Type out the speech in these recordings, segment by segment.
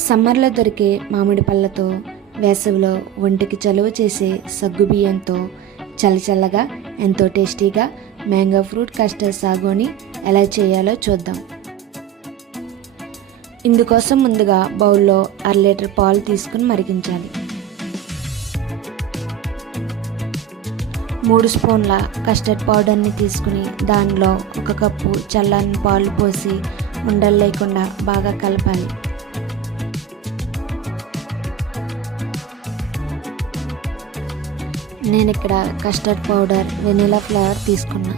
సమ్మర్లో దొరికే మామిడి పళ్ళతో వేసవిలో ఒంటికి చలువ చేసే సగ్గుబియ్యంతో చల్లచల్లగా ఎంతో టేస్టీగా మ్యాంగో ఫ్రూట్ కస్టర్డ్ సాగోని ఎలా చేయాలో చూద్దాం. ఇందుకోసం ముందుగా బౌల్లో 1/2 లీటర్ పాలు తీసుకుని మరిగించాలి. 3 స్పూన్ల కస్టర్డ్ పౌడర్ని తీసుకుని దానిలో 1 కప్పు చల్లని పాలు పోసి ఉండలు లేకుండా బాగా కలపాలి. నేను ఇక్కడ కస్టర్డ్ పౌడర్, వెనిలా ఫ్లేవర్ తీసుకున్నా.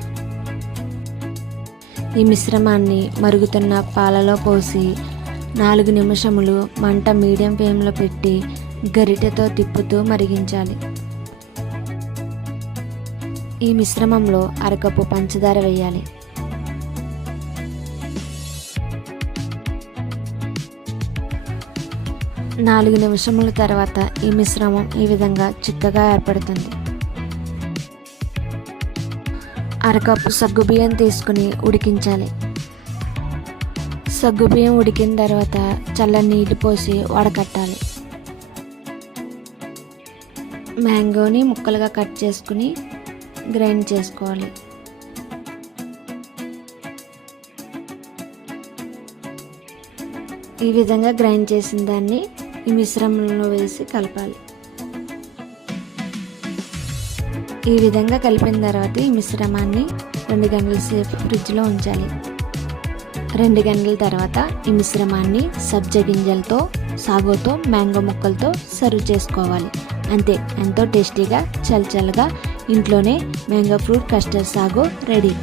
ఈ మిశ్రమాన్ని మరుగుతున్న పాలలో పోసి 4 నిమిషములు మంట మీడియం ఫ్లేమ్లో పెట్టి గరిటెతో తిప్పుతూ మరిగించాలి. ఈ మిశ్రమంలో 1/2 కప్పు పంచదార వేయాలి. నాలుగు నిమిషముల తర్వాత ఈ మిశ్రమం ఈ విధంగా చిక్కగా ఏర్పడుతుంది. 1/2 కప్పు సగ్గుబియ్యం తీసుకుని ఉడికించాలి. సగ్గుబియ్యం ఉడికిన తర్వాత చల్లని నీళ్ళు పోసి వడకట్టాలి. మ్యాంగోని ముక్కలుగా కట్ చేసుకుని గ్రైండ్ చేసుకోవాలి. ఈ విధంగా గ్రైండ్ చేసిన దాన్ని ఈ మిశ్రమంలో వేసి కలపాలి. ఈ విధంగా కలిపిన తర్వాత ఈ మిశ్రమాన్ని 2 గంటల సేపు ఫ్రిడ్జ్లో ఉంచాలి. 2 గంటల తర్వాత ఈ మిశ్రమాన్ని సబ్జా గింజలతో, సాగోతో, మ్యాంగో ముక్కలతో సర్వ్ చేసుకోవాలి. అంతే, ఎంతో టేస్టీగా చల్లచల్లగా ఇంట్లోనే mango fruit custard sago ready.